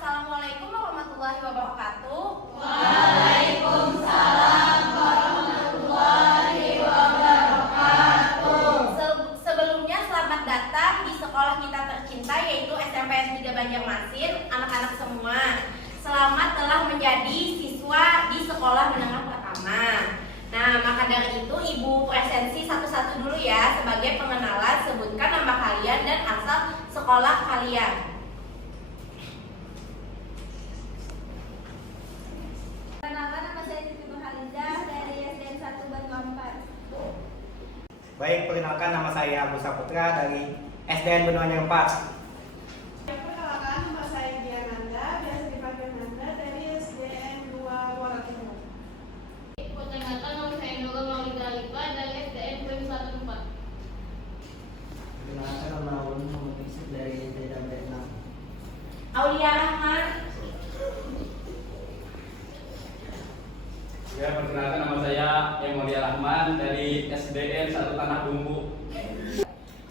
Assalamualaikum warahmatullahi wabarakatuh. Waalaikumsalam warahmatullahi wabarakatuh. Sebelumnya selamat datang di sekolah kita tercinta yaitu SMP N3 Banjarmasin, anak-anak semua. Selamat telah menjadi siswa di sekolah menengah pertama. Nah, maka dari itu Ibu presensi satu-satu dulu ya sebagai pengenalan, sebutkan nama kalian dan asal sekolah kalian. Perkenalkan, nama saya Siti Nurhaliza dari SDN 1 Batu Ampar. Baik, perkenalkan nama saya Abu Saputra dari SDN Benua 4. Perkenalkan, nama saya Diananda, biasa dipanggil Nanda dari SDN 2 Muara Timur. Perkenalkan, nama saya Nurul Maulida Alifa dari SDN BEM 14. Perkenalkan, nama Aun Muhammad Yusuf dari SDN 6. Aulia Rahman. Ya, perkenalkan nama saya Emanuel Rahman dari SDN 1 Tanah Bumbu.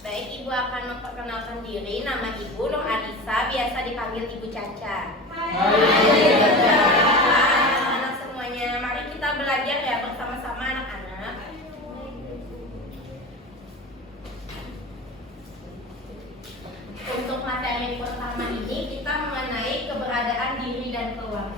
Baik, Ibu akan memperkenalkan diri. Nama Ibu Nur Adisa, biasa dipanggil Ibu Caca. Anak-anak semuanya, mari kita belajar ya bersama-sama anak-anak. Untuk materi pertama ini kita mengenai keberadaan diri dan keluarga.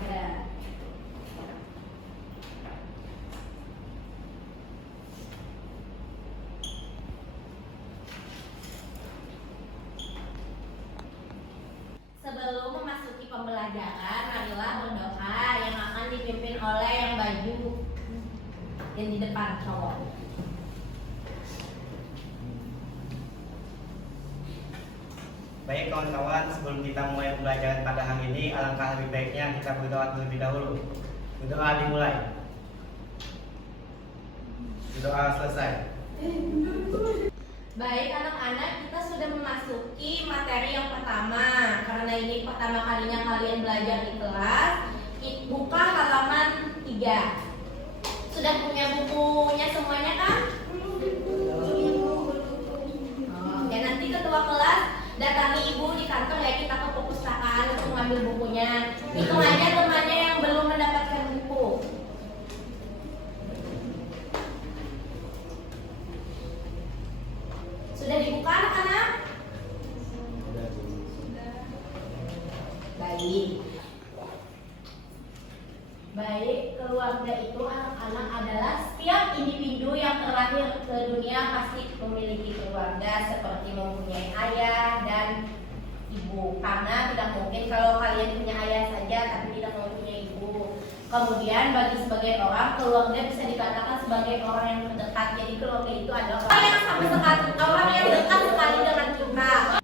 Sebelum memasuki pembelajaran, marilah berdoa yang akan dipimpin oleh yang baju yang di depan cowok. Baik kawan-kawan, sebelum kita mulai pembelajaran pada hari ini, alangkah lebih baiknya kita berdoa terlebih dahulu. Berdoa dimulai. Berdoa selesai. Baik anak-anak, kita sudah memasuki materi yang pertama. Karena ini pertama kalinya kalian belajar di kelas, buka halaman 3. Sudah punya bukunya semuanya kan? Oke, nanti ketua kelas datangi ibu di kantor ya, kita ke perpustakaan untuk mengambil bukunya. Hitung aja temannya yang belum mendapatkan buku. Sudah dibuka anak-anak? Baik. Baik, keluarga itu anak-anak adalah setiap individu yang terlahir ke dunia pasti memiliki keluarga, seperti mempunyai ayah dan ibu. Karena tidak mungkin kalau kalian punya ayah saja tapi tidak mempunyai ibu. Kemudian bagi sebagian orang, keluarga bisa dikatakan sebagai orang yang terdekat. Jadi keluarga itu adalah orang yang dekat sekali dengan kita.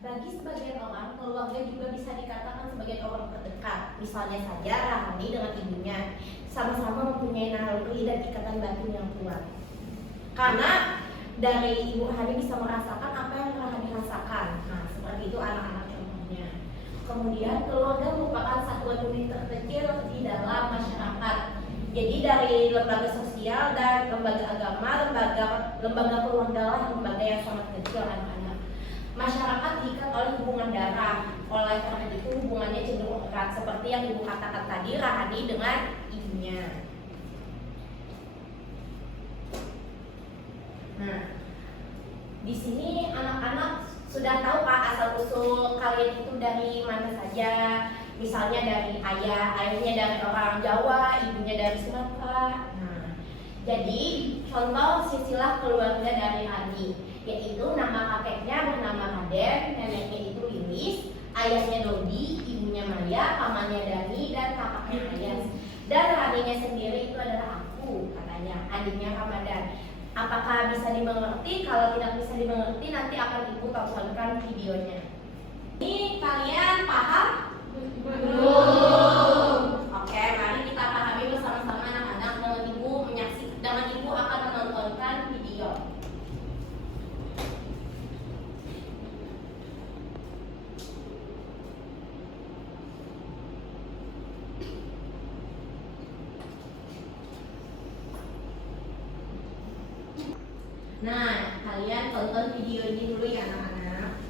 Bagi sebagian orang, keluarga juga bisa dikatakan sebagai orang terdekat. Misalnya saja Rahani dengan ibunya sama-sama mempunyai naluri dan ikatan batin yang kuat. Karena dari ibu Rahani bisa merasakan apa yang Rahani rasakan. Nah, seperti itu anak-anak contohnya. Kemudian keluarga merupakan satuan unit terkecil di dalam masyarakat. Jadi dari lembaga sosial dan lembaga agama, lembaga keluarga lah lembaga yang sangat kecil anak-anak. Masyarakat diikat oleh hubungan darah. Oleh karena itu hubungannya cenderung erat, seperti yang ibu katakan tadi, Rahani dengan ibunya. Nah, di sini anak-anak sudah tahu Pak asal usul kalian itu dari mana saja. Misalnya dari ayahnya dari orang Jawa, ibunya dari Sumatera. Nah, jadi contoh silsilah keluarga dari Rani, yaitu nama kakeknya bernama Raden, neneknya itu Lilis, ayahnya Dodi, ibunya Maya, pamannya Dani, dan kakaknya Ayas. Dan Raninya sendiri itu adalah aku, katanya, adiknya Ramadan. Apakah bisa dimengerti? Kalau tidak bisa dimengerti, nanti akan ibu tontonkan videonya. Ini kalian paham? Belum. Oke, mari kita pahami bersama-sama anak-anak dengan ibu akan menontonkan video. Nah, kalian tonton video ini dulu ya anak-anak.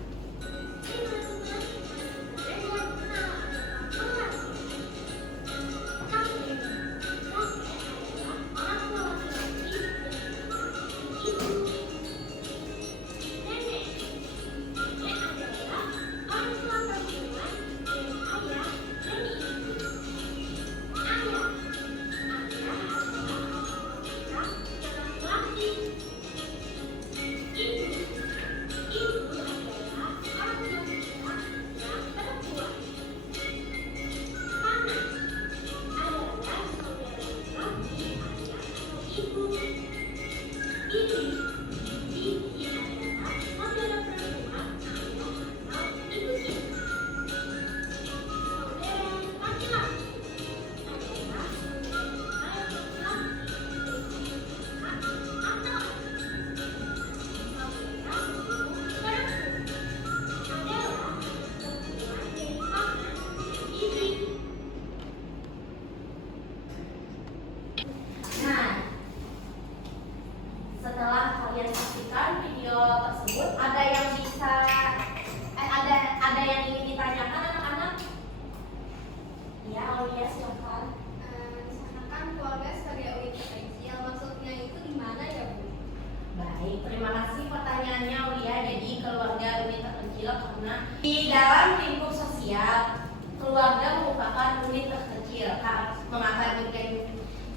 karena di dalam lingkup sosial keluarga merupakan unit terkecil. Mengapa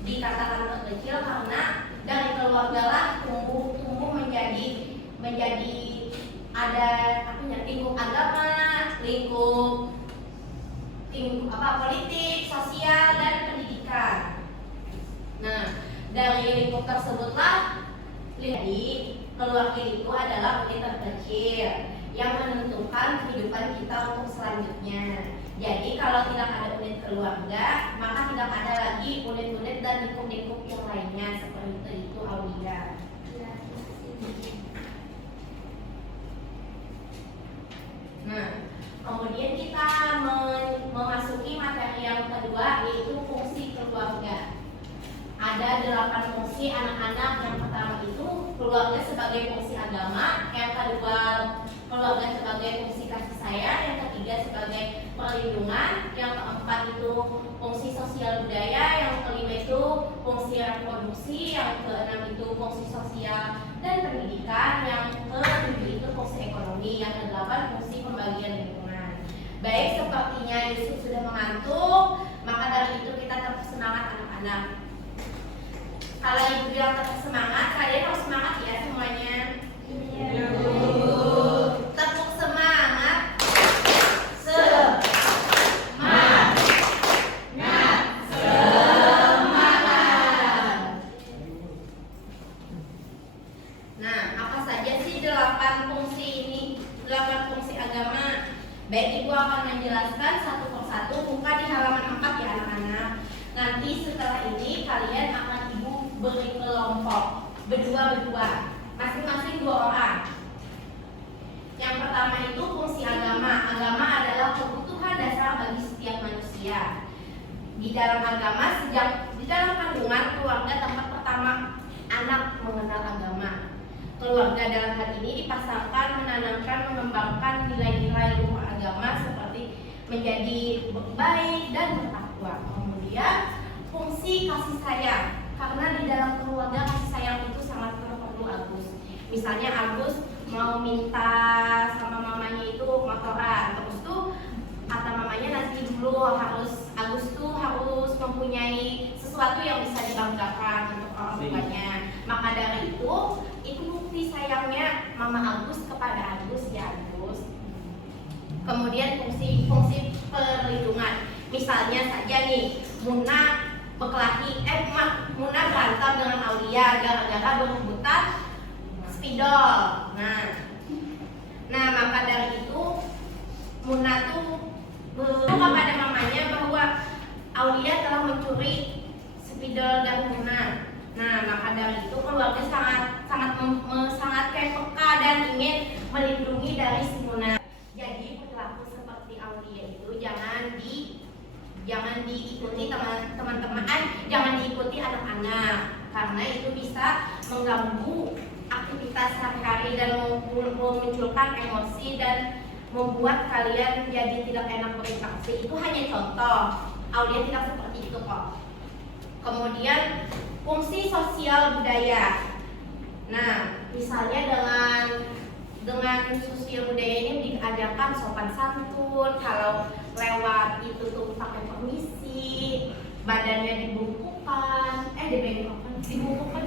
dikatakan terkecil? Karena dari keluarga lah tumbuh menjadi ada lingkup agama, lingkup politik, sosial, dan pendidikan. Nah, dari lingkup tersebutlah jadi keluarga itu adalah unit terkecil yang menentukan kehidupan kita untuk selanjutnya. Jadi kalau tidak ada unit keluarga, maka tidak ada lagi unit-unit dan lingkup-lingkup yang lainnya seperti itu Aulia. Nah, kemudian kita memasuki materi yang kedua, yaitu fungsi keluarga. Ada 8 fungsi anak-anak. Yang pertama itu keluarga sebagai fungsi agama, yang kedua keluarga sebagai fungsi kasih sayang, yang ketiga sebagai perlindungan, yang keempat itu fungsi sosial budaya, yang kelima itu fungsi reproduksi, yang keenam itu fungsi sosial dan pendidikan, yang ketujuh itu fungsi ekonomi, yang kedelapan fungsi pembagian lingkungan. Baik, sepertinya Yusuf sudah mengantuk, maka dari itu kita tetap semangat anak-anak. Kalau ibu bilang tetap semangat, kalian harus semangat ya semuanya. Tepuk semangat. Nah, apa saja sih 8 fungsi ini? 8 fungsi agama. Baik, ibu akan menjelaskan satu persatu, buka di halaman 4 ya anak-anak. Nanti setelah ini kalian akan ibu beri kelompok berdua-berdua, masing-masing 2 orang. Yang pertama itu fungsi agama. Agama adalah kebutuhan dasar bagi setiap manusia. Di dalam agama, sejak di dalam kandungan, keluarga tempat pertama anak mengenal agama. Keluarga dalam hal ini dipasarkan menanamkan, mengembangkan nilai-nilai luhur agama seperti menjadi baik dan bertakwa. Kemudian fungsi kasih sayang, karena di dalam keluarga kasih sayang itu sangat perlu Agus. Misalnya Agus mau minta sama mamanya itu motoran, terus tuh kata mamanya nanti dulu Agus tuh harus mempunyai sesuatu yang bisa dibanggakan untuk orang tuanya. Maka dari itu bukti sayangnya Mama Agus kepada Agus ya Agus. Kemudian fungsi perlindungan. Misalnya saja nih, Muna berantem dengan Aulia gara-gara berebutan spidol. Nah maka dari itu Muna tuh beritahu kepada mamanya bahwa Aulia telah mencuri spidol dari Muna. Nah maka dari itu keluarga sangat kayak peka dan ingin melindungi dari si Muna. Jadi perilaku seperti Aulia itu jangan diikuti teman-teman, jangan diikuti anak-anak, karena itu bisa mengganggu aktivitas sehari-hari dan memunculkan emosi dan membuat kalian jadi tidak enak berinteraksi. Itu hanya contoh, Aulia tidak seperti itu kok. Kemudian fungsi sosial budaya. Nah, misalnya dengan sosial budaya ini diajarkan sopan santun, kalau lewat itu tuh pakai permisi, badannya dibungkukkan, dibungkukkan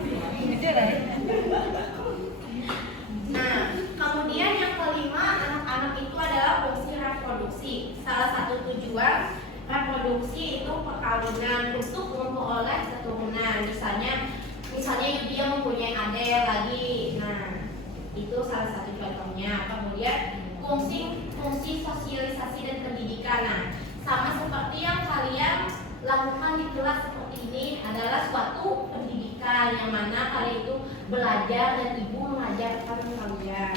Nah, kemudian yang kelima, anak-anak itu adalah fungsi reproduksi. Salah satu tujuan reproduksi itu perkawinan untuk memperoleh keturunan. Misalnya dia mempunyai adik lagi. Nah, itu salah satu contohnya. Kemudian fungsi sosialisasi dan pendidikan. Nah, sama seperti yang kalian lakukan di kelas seperti ini adalah suatu pendidikan yang mana kalian itu belajar dan ibu mengajarkan kalian.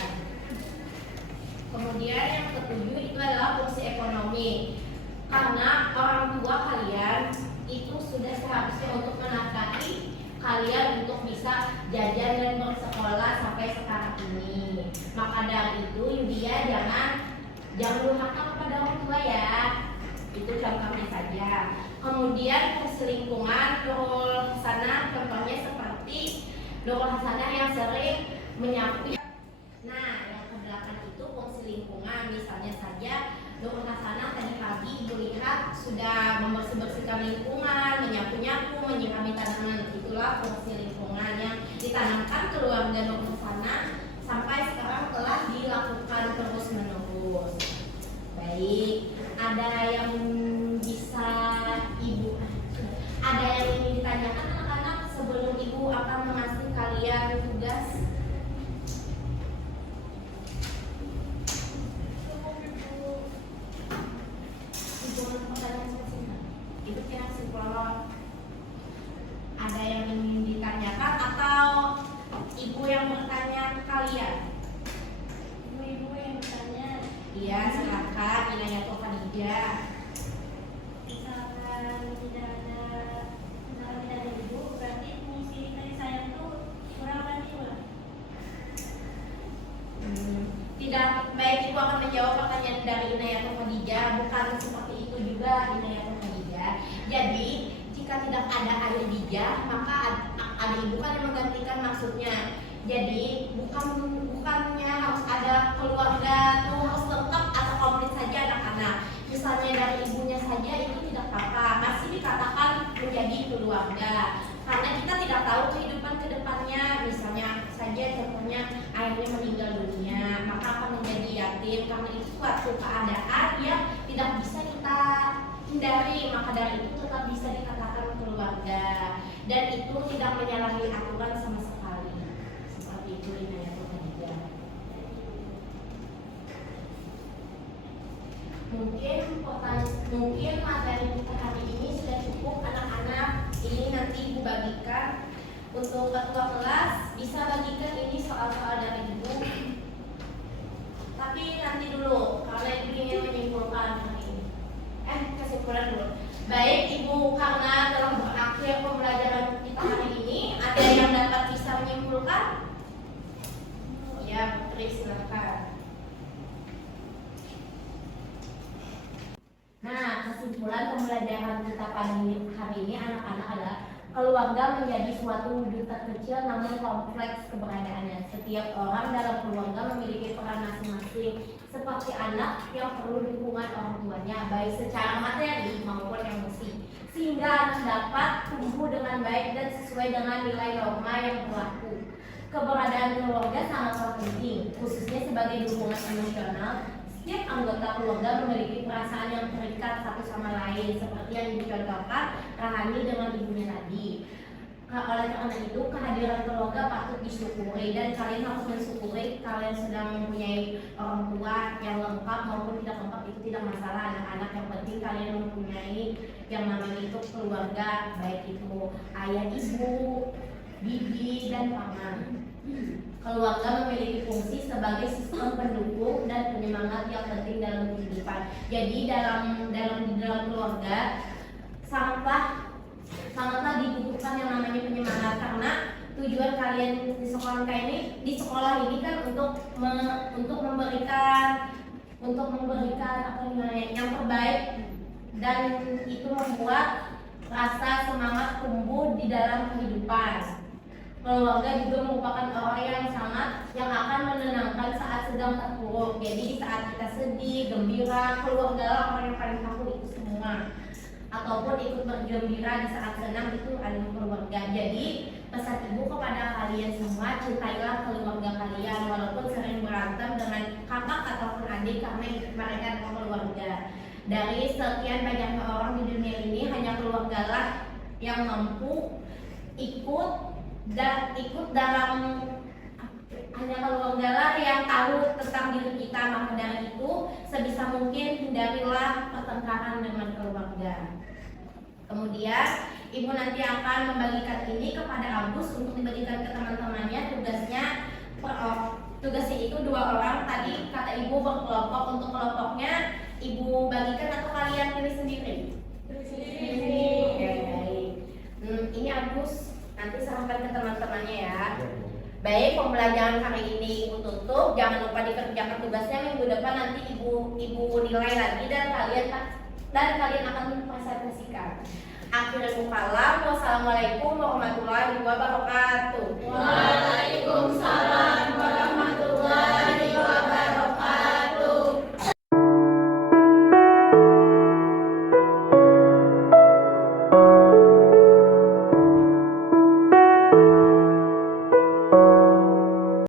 Kemudian yang ketujuh itu adalah fungsi ekonomi. Karena orang tua kalian itu sudah seharusnya untuk menafkahi kalian untuk bisa jajan dan bersekolah sampai sekarang ini. Maka dari itu Yudia jangan durhaka kepada orang tua ya. Itu contohnya saja. Kemudian fungsi lingkungan, Nurul Hasanah contohnya seperti Nurul Hasanah yang sering menyapu. Nah, yang ke belakang itu fungsi lingkungan. Misalnya saja Dr. Hasanah tadi pagi Ibu lihat sudah membersihkan lingkungan, menyapu-nyapu, menyirami tanaman. Itulah fungsi lingkungan yang ditanamkan keluarga Dr. Hasanah sampai sekarang telah dilakukan terus-menerus. Baik, ada yang bisa Ibu, ada yang ingin ditanyakan anak-anak sebelum Ibu akan mengasih kalian tugas? Ibu mau pertanyaan spesifik? Itu kira psikolog. Ada yang ingin ditanyakan atau Ibu yang bertanya ke kalian? Ibu-ibu yang bertanya, Iya, silakan Inayah atau Khadijah. misalkan tidak ada ibu, berarti fungsi kasih sayang itu kurang kan ibu? Tidak baik, Ibu akan menjawab pertanyaan dari Inayah atau Khadijah. Bukan seperti itu juga Inayah atau Khadijah. Jadi jika tidak ada air bijah, maka ada ibu kan yang menggantikan maksudnya. Jadi bukannya harus ada keluarga tuh harus lengkap atau komplit saja anak-anak. Misalnya dari ibunya saja itu tidak apa-apa, masih dikatakan menjadi keluarga. Karena kita tidak tahu kehidupan kedepannya. Misalnya saja contohnya ayahnya meninggal dunia, maka akan menjadi yatim. Karena itu suatu keadaan yang tidak bisa kita hindari, maka dari itu tetap bisa dikatakan keluarga. Dan itu tidak menyalahi aturan sama sekali. Seperti itu Inayah atau Khadijah. Mungkin materi kita hari ini sudah cukup anak-anak. Ini nanti Ibu bagikan untuk ketua kelas, bisa bagikan ini soal-soal dari Ibu. Tapi nanti dulu karena Ibu ingin menyimpulkan hari ini. Kesimpulan dulu. Baik Ibu, karena telah berakhir pembelajaran kita hari ini, ada yang dapat bisa menyimpulkan? Ya, Putri silakan. Nah, kesimpulan pembelajaran kita pada hari ini anak-anak adalah keluarga menjadi suatu wujud terkecil namun kompleks keberadaannya. Setiap orang dalam keluarga memiliki peran masing-masing, seperti anak yang perlu dukungan orang tuanya, baik secara materi maupun emosi, sehingga anak dapat tumbuh dengan baik dan sesuai dengan nilai norma yang berlaku. Keberadaan keluarga sangatlah penting, khususnya sebagai dukungan emosional. Setiap anggota keluarga memiliki perasaan yang terikat satu sama lain, seperti yang dicontohkan Rahani dengan ibunya tadi. Oleh karena itu, kehadiran keluarga patut disyukuri dan kalian harus mensyukuri kalian sedang mempunyai orang tua yang lengkap maupun tidak lengkap, itu tidak masalah anak-anak. Yang penting kalian mempunyai yang namanya itu keluarga, baik itu ayah, ibu, bibi, dan paman. Keluarga memiliki fungsi sebagai sistem pendukung dan penyemangat yang penting dalam kehidupan. Jadi dalam keluarga sangatlah dibutuhkan yang namanya penyemangat, karena tujuan kalian di sekolah ini kan untuk memberikan apa namanya yang terbaik, dan itu membuat rasa semangat tumbuh di dalam kehidupan. Keluarga juga merupakan orang yang akan menenangkan saat sedang terpuruk. Jadi saat kita sedih, gembira, keluarga lah orang yang paling tahu itu semua. Ataupun ikut bergembira di saat senang, itu adalah keluarga. Jadi pesan Ibu kepada kalian semua, cintailah keluarga kalian walaupun sering berantem dengan kakak ataupun adik, karena mereka adalah keluarga. Dari sekian banyaknya orang di dunia ini, hanya keluarga lah yang mampu ikut dalam, hanya keluarga lah yang tahu tentang diri kita. Maka dari itu sebisa mungkin hindarilah pertengkaran dengan keluarga. Kemudian Ibu nanti akan membagikan ini kepada Agus untuk dibagikan ke teman-temannya. Tugasnya itu 2 orang. Tadi kata Ibu berkelompok. Untuk kelompoknya Ibu bagikan atau kalian pilih sendiri? Baik. Ini Agus nanti sampaikan ke teman-temannya ya. Baik, pembelajaran hari ini Ibu tutup. Jangan lupa dikerjakan tugasnya. Minggu depan nanti Ibu nilai lagi dan kalian akan mempresentasikan. Akhirul kalam. Wassalamualaikum warahmatullahi wabarakatuh. Waalaikumsalam.